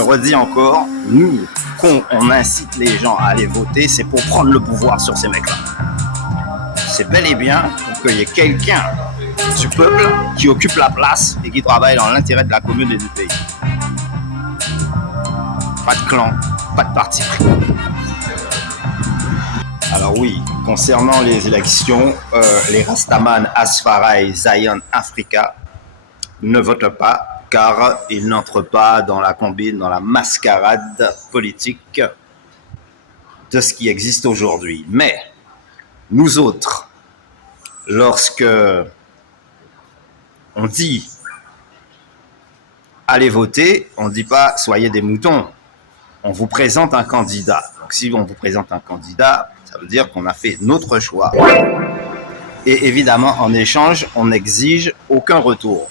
Je redis encore, nous, quand on incite les gens à aller voter, c'est pour prendre le pouvoir sur ces mecs-là. C'est bel et bien pour qu'il y ait quelqu'un du peuple qui occupe la place et qui travaille dans l'intérêt de la commune et du pays. Pas de clan, pas de parti pris. Alors oui, concernant les élections, les Rastaman, Asfarai, Zion, Africa ne votent pas car ils n'entrent pas dans la combine, dans la mascarade politique de ce qui existe aujourd'hui. Mais nous autres, lorsque on dit allez voter, on ne dit pas soyez des moutons. On vous présente un candidat. Donc si on vous présente un candidat, ça veut dire qu'on a fait notre choix. Et évidemment, en échange, on n'exige aucun retour.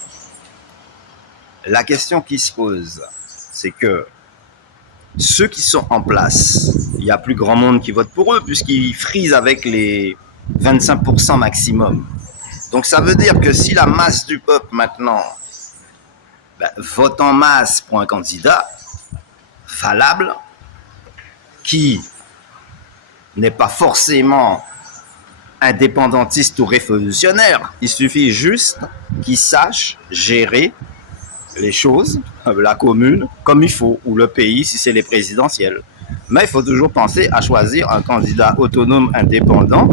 La question qui se pose, c'est que ceux qui sont en place, il y a plus grand monde qui vote pour eux puisqu'ils frisent avec les 25% maximum. Donc ça veut dire que si la masse du peuple maintenant vote en masse pour un candidat valable, qui n'est pas forcément indépendantiste ou révolutionnaire, il suffit juste qu'il sache gérer les choses, la commune, comme il faut, ou le pays si c'est les présidentielles. Mais il faut toujours penser à choisir un candidat autonome indépendant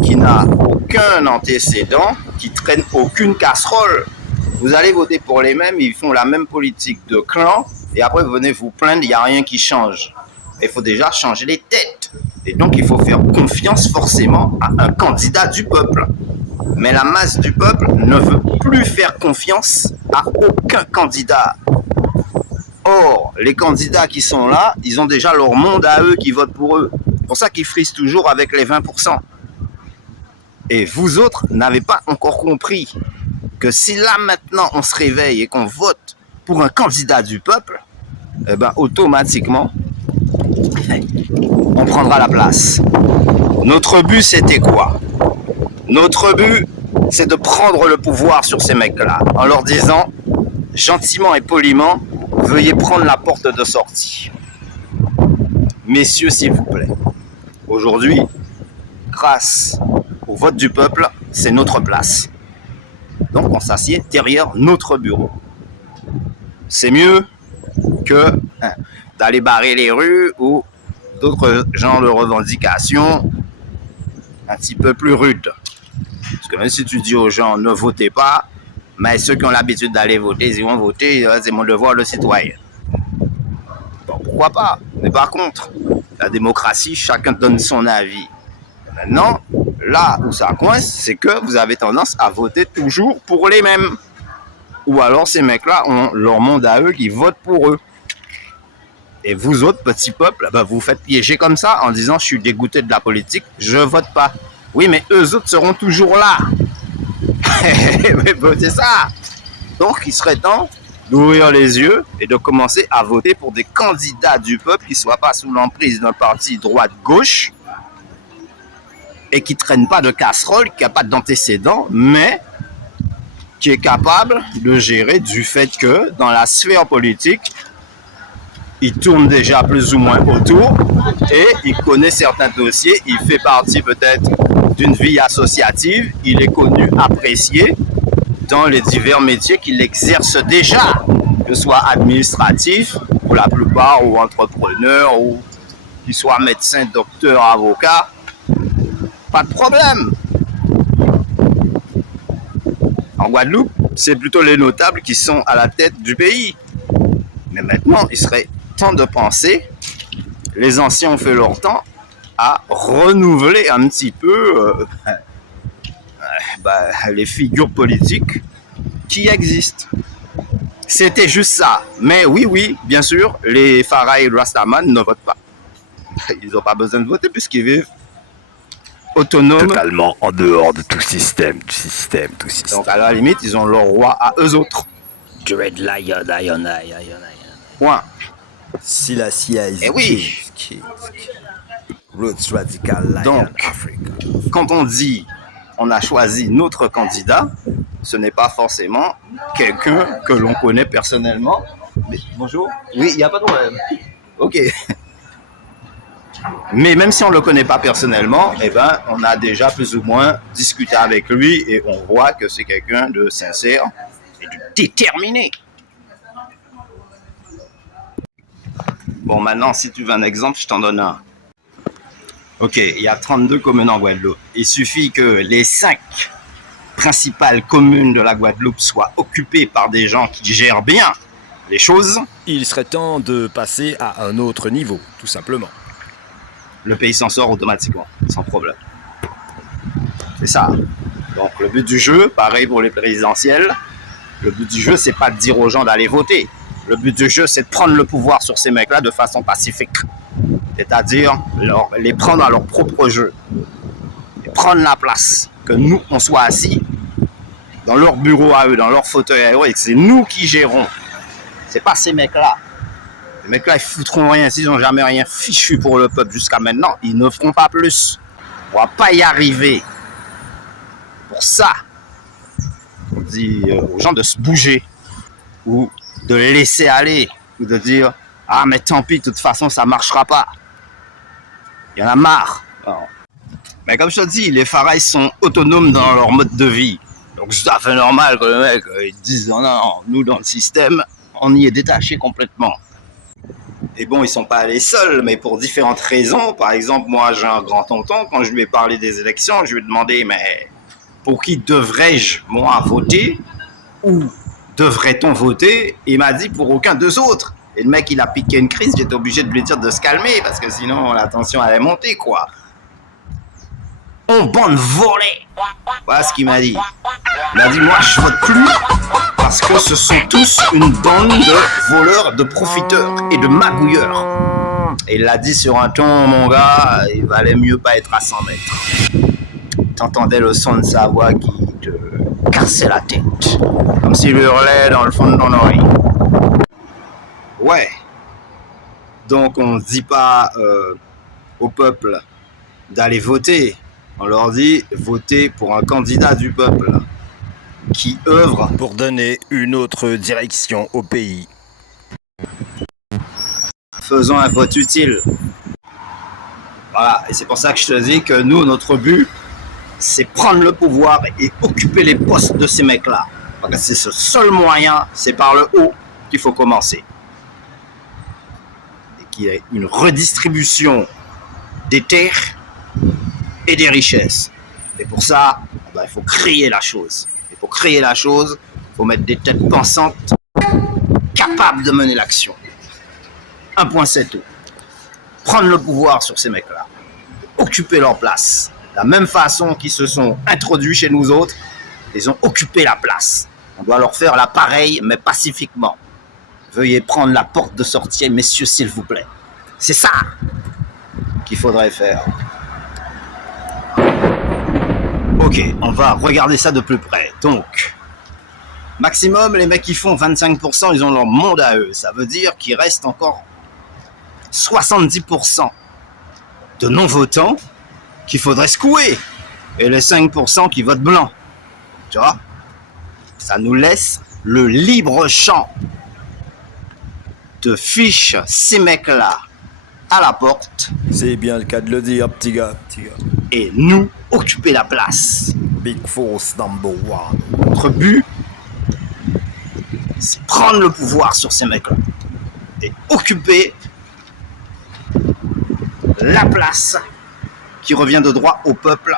qui n'a aucun antécédent, qui traîne aucune casserole. Vous allez voter pour les mêmes, ils font la même politique de clan, et après vous venez vous plaindre, il n'y a rien qui change. Il faut déjà changer les têtes. Et donc il faut faire confiance forcément à un candidat du peuple. Mais la masse du peuple ne veut plus faire confiance à aucun candidat. Or, les candidats qui sont là, ils ont déjà leur monde à eux qui votent pour eux. C'est pour ça qu'ils frisent toujours avec les 20%. Et vous autres n'avez pas encore compris que si là maintenant on se réveille et qu'on vote pour un candidat du peuple, eh ben automatiquement, on prendra la place. Notre but c'était quoi ? Notre but, c'est de prendre le pouvoir sur ces mecs-là, en leur disant, gentiment et poliment, veuillez prendre la porte de sortie. Messieurs, s'il vous plaît, aujourd'hui, grâce au vote du peuple, c'est notre place. Donc on s'assied derrière notre bureau. C'est mieux que d'aller barrer les rues ou d'autres genres de revendications un petit peu plus rudes. Parce que même si tu dis aux gens ne votez pas, mais ceux qui ont l'habitude d'aller voter, ils vont voter, c'est mon devoir de citoyen. Bon, pourquoi pas? Mais par contre, la démocratie, chacun donne son avis. Maintenant, là où ça coince, c'est que vous avez tendance à voter toujours pour les mêmes. Ou alors ces mecs-là ont leur monde à eux qui votent pour eux. Et vous autres, petits peuples, vous faites piéger comme ça en disant je suis dégoûté de la politique, je vote pas. Oui, mais eux autres seront toujours là. C'est ça. Donc, il serait temps d'ouvrir les yeux et de commencer à voter pour des candidats du peuple qui ne soient pas sous l'emprise d'un parti droite-gauche et qui ne traîne pas de casserole, qui n'a pas d'antécédent, mais qui est capable de gérer du fait que dans la sphère politique, il tourne déjà plus ou moins autour et il connaît certains dossiers, il fait partie peut-être d'une vie associative, il est connu, apprécié dans les divers métiers qu'il exerce déjà, que ce soit administratif pour la plupart ou entrepreneur ou qu'il soit médecin, docteur, avocat, pas de problème. En Guadeloupe, c'est plutôt les notables qui sont à la tête du pays. Mais maintenant, il serait temps de penser, les anciens ont fait leur temps, à renouveler un petit peu les figures politiques qui existent. C'était juste ça. Mais oui, bien sûr, les Farah et Rastaman ne votent pas. Ils n'ont pas besoin de voter puisqu'ils vivent autonomes. Totalement en dehors de tout système, Donc à la limite, ils ont leur roi à eux autres. Dread Lion. Point. Selassie is Eh oui. king. Roots Radical Lion Donc, Africa. quand on dit on a choisi notre candidat, ce n'est pas forcément quelqu'un que l'on connaît personnellement Bonjour. Oui, il n'y a pas de problème. Ok. Mais même si on ne le connaît pas personnellement, eh ben, on a déjà plus ou moins discuté avec lui et on voit que c'est quelqu'un de sincère et de déterminé. Bon, maintenant, si tu veux un exemple, je t'en donne un. Ok, il y a 32 communes en Guadeloupe. Il suffit que les 5 principales communes de la Guadeloupe soient occupées par des gens qui gèrent bien les choses. Il serait temps de passer à un autre niveau, tout simplement. Le pays s'en sort automatiquement, sans problème. C'est ça. Donc le but du jeu, pareil pour les présidentielles, le but du jeu, c'est pas de dire aux gens d'aller voter. Le but du jeu, c'est de prendre le pouvoir sur ces mecs-là de façon pacifique. C'est-à-dire les prendre à leur propre jeu. Et prendre la place. Que nous, on soit assis dans leur bureau à eux, dans leur fauteuil à eux, et que c'est nous qui gérons. C'est pas ces mecs-là. Les mecs-là, ils foutront rien. S'ils n'ont jamais rien fichu pour le peuple jusqu'à maintenant, ils ne feront pas plus. On va pas y arriver. Pour ça, on dit aux gens de se bouger ou de laisser aller ou de dire « Ah, mais tant pis, de toute façon, ça marchera pas. » Il y en a marre. Alors, mais comme je te dis, les Farais sont autonomes dans leur mode de vie. Donc c'est tout à fait normal que les mecs ils disent « Non, non, nous, dans le système, on y est détaché complètement. » Et bon, ils sont pas allés seuls, mais pour différentes raisons. Par exemple, moi, j'ai un grand-tonton. Quand je lui ai parlé des élections, je lui ai demandé « Mais pour qui devrais-je, moi, voter? Ou devrait-on voter ?» Il m'a dit « Pour aucun des autres. » Et le mec, il a piqué une crise. J'étais obligé de lui dire de se calmer parce que sinon, la tension allait monter, quoi. On bande volée. Voilà ce qu'il m'a dit. Il m'a dit « Moi, je vote plus parce que ce sont tous une bande de voleurs, de profiteurs et de magouilleurs. » Et il l'a dit sur un ton, mon gars, il valait mieux pas être à 100 mètres. T'entendais le son de sa voix qui te cassait la tête, comme s'il hurlait dans le fond de ton oreille. Ouais. Donc on ne dit pas au peuple d'aller voter. On leur dit voter pour un candidat du peuple qui œuvre Pour donner une autre direction au pays. Faisons un vote utile. Voilà, et c'est pour ça que je te dis que nous, notre but, c'est prendre le pouvoir et occuper les postes de ces mecs-là. Parce que c'est ce seul moyen, c'est par le haut qu'il faut commencer. Et qu'il y ait une redistribution des terres et des richesses. Et pour ça, ben, il faut créer la chose. Et pour créer la chose, il faut mettre des têtes pensantes capables de mener l'action. Un point, c'est tout. Prendre le pouvoir sur ces mecs-là. Occuper leur place. De la même façon qu'ils se sont introduits chez nous autres, ils ont occupé la place. On doit leur faire la pareille, mais pacifiquement. Veuillez prendre la porte de sortie, messieurs, s'il vous plaît. C'est ça qu'il faudrait faire. Ok, on va regarder ça de plus près. Donc, maximum, les mecs qui font 25%, ils ont leur monde à eux. Ça veut dire qu'il reste encore 70% de non-votants qu'il faudrait secouer. Et les 5% qui votent blanc. Tu vois? Ça nous laisse le libre champ de fiche ces mecs-là à la porte. C'est bien le cas de le dire, petit gars. Et nous occuper la place. Big Force number one. Notre but, c'est prendre le pouvoir sur ces mecs-là et occuper la place qui revient de droit au peuple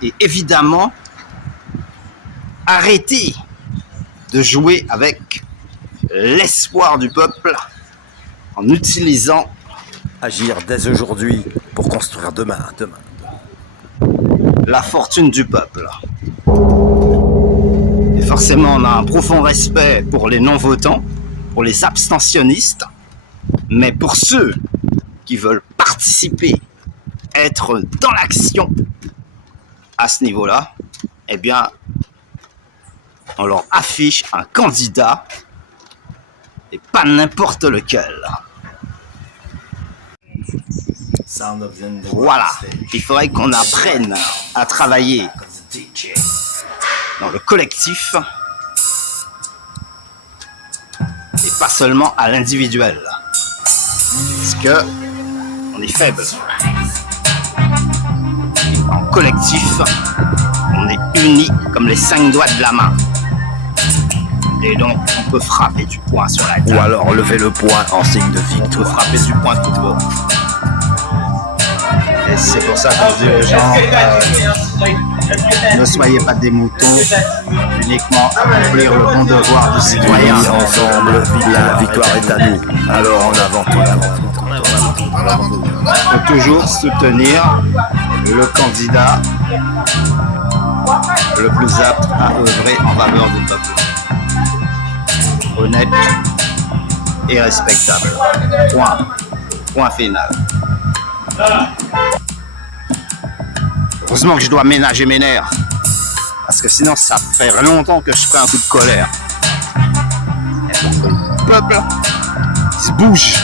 et évidemment arrêter de jouer avec l'espoir du peuple en utilisant Agir dès aujourd'hui pour construire demain. la fortune du peuple. Et forcément, on a un profond respect pour les non-votants, pour les abstentionnistes, mais pour ceux qui veulent participer, être dans l'action à ce niveau-là, eh bien, on leur affiche un candidat et pas n'importe lequel. Voilà, il faudrait qu'on apprenne à travailler dans le collectif et pas seulement à l'individuel. Parce que on est faible. En collectif, on est unis comme les 5 doigts de la main. Et donc, on peut frapper du poing sur la table. Ou alors lever le poing en signe de On peut victoire. frapper du poing tout haut. Et c'est pour ça qu'on dit aux gens, ne soyez pas des moutons, uniquement accomplir le bon devoir du citoyen. Unis ensemble, la victoire est à nous. Alors en avant tout le monde. Il faut toujours soutenir le candidat le plus apte à œuvrer en faveur du peuple. Honnête et respectable. Point. Point final. Heureusement que je dois ménager mes nerfs. Parce que sinon, ça fait longtemps que je fais un coup de colère. Et le peuple, il se bouge.